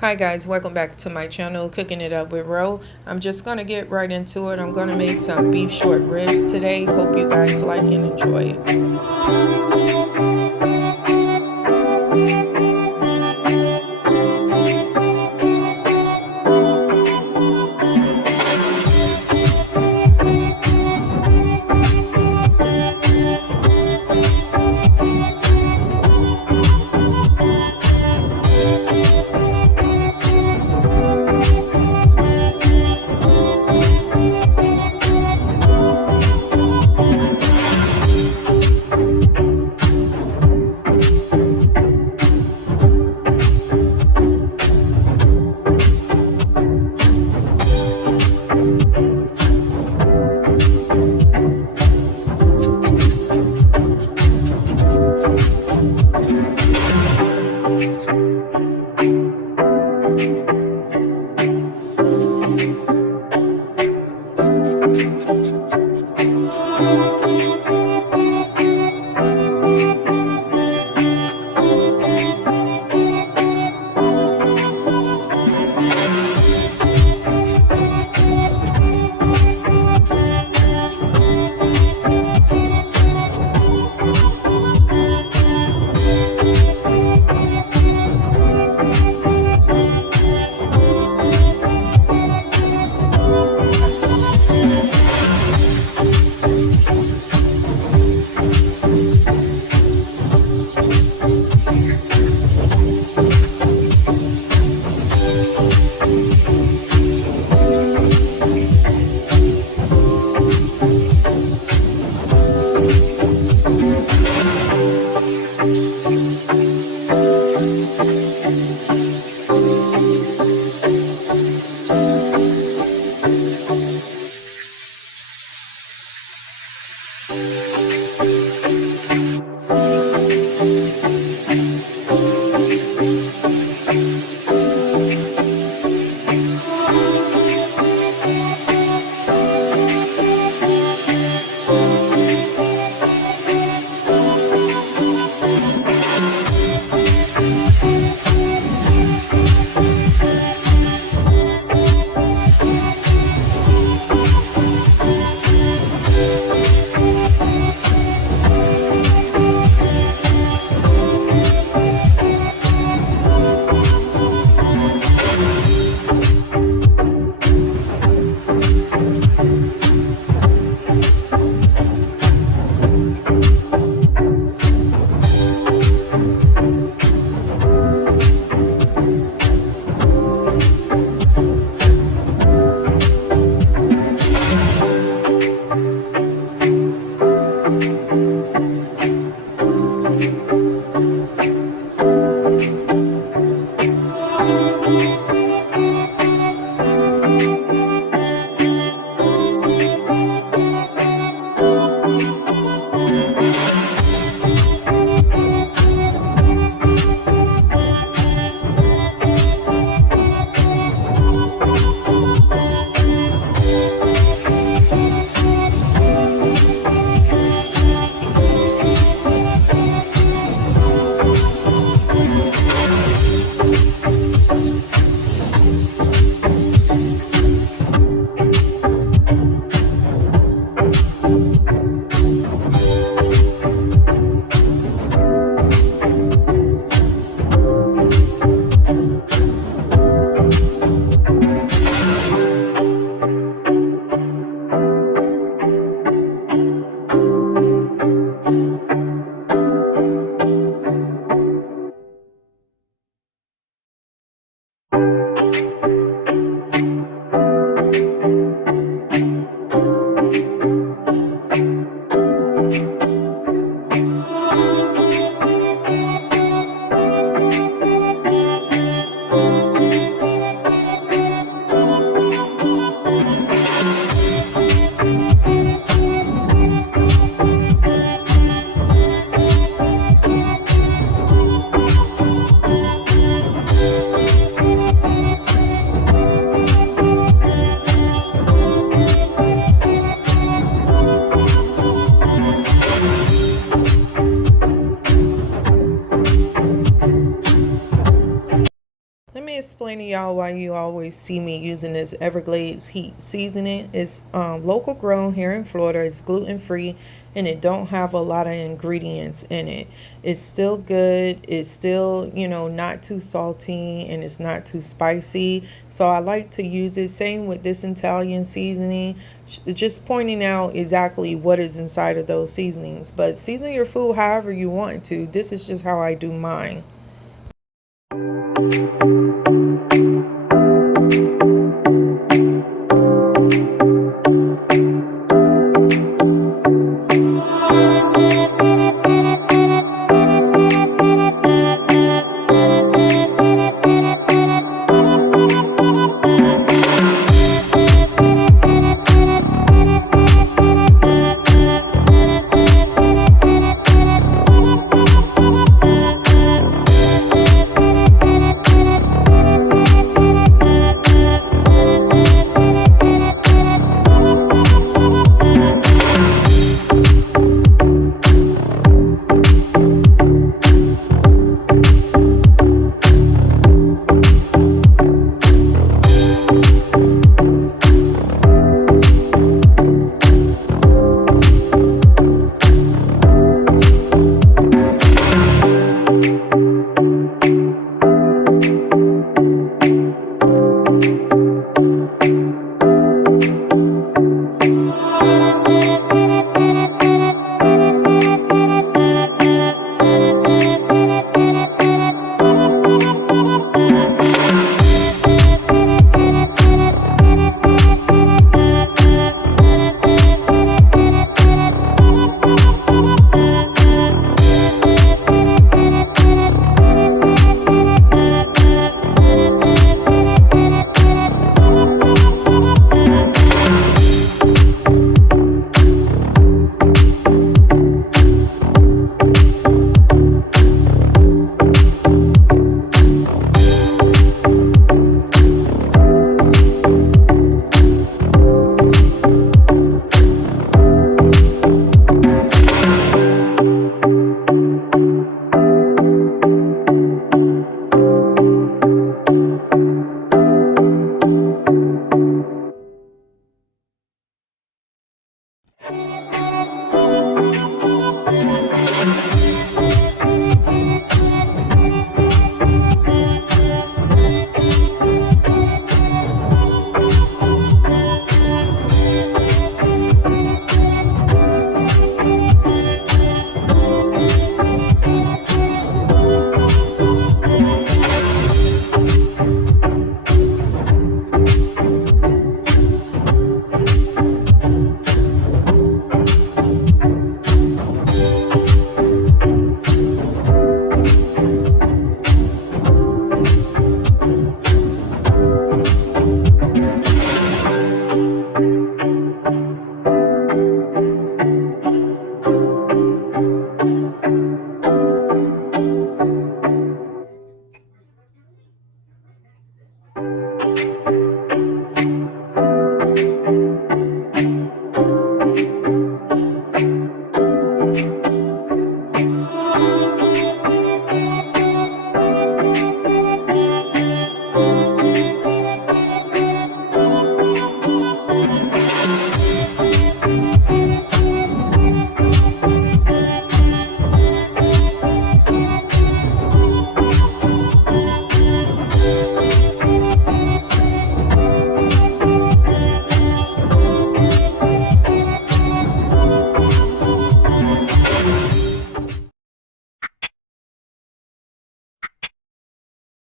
Hi guys, welcome back to my channel, Cooking It Up with Ro. I'm just going to get right into it. I'm going to make some beef short ribs today. Hope you guys like and enjoy it. me explain to y'all why you always see me using this Everglades heat seasoning. It's local grown here in Florida. It's gluten free and it don't have a lot of ingredients in it. It's still good. It's still, not too salty, and it's not too spicy. So I like to use it. Same with this Italian seasoning. Just pointing out exactly what is inside of those seasonings. But season your food however you want to. This is just how I do mine.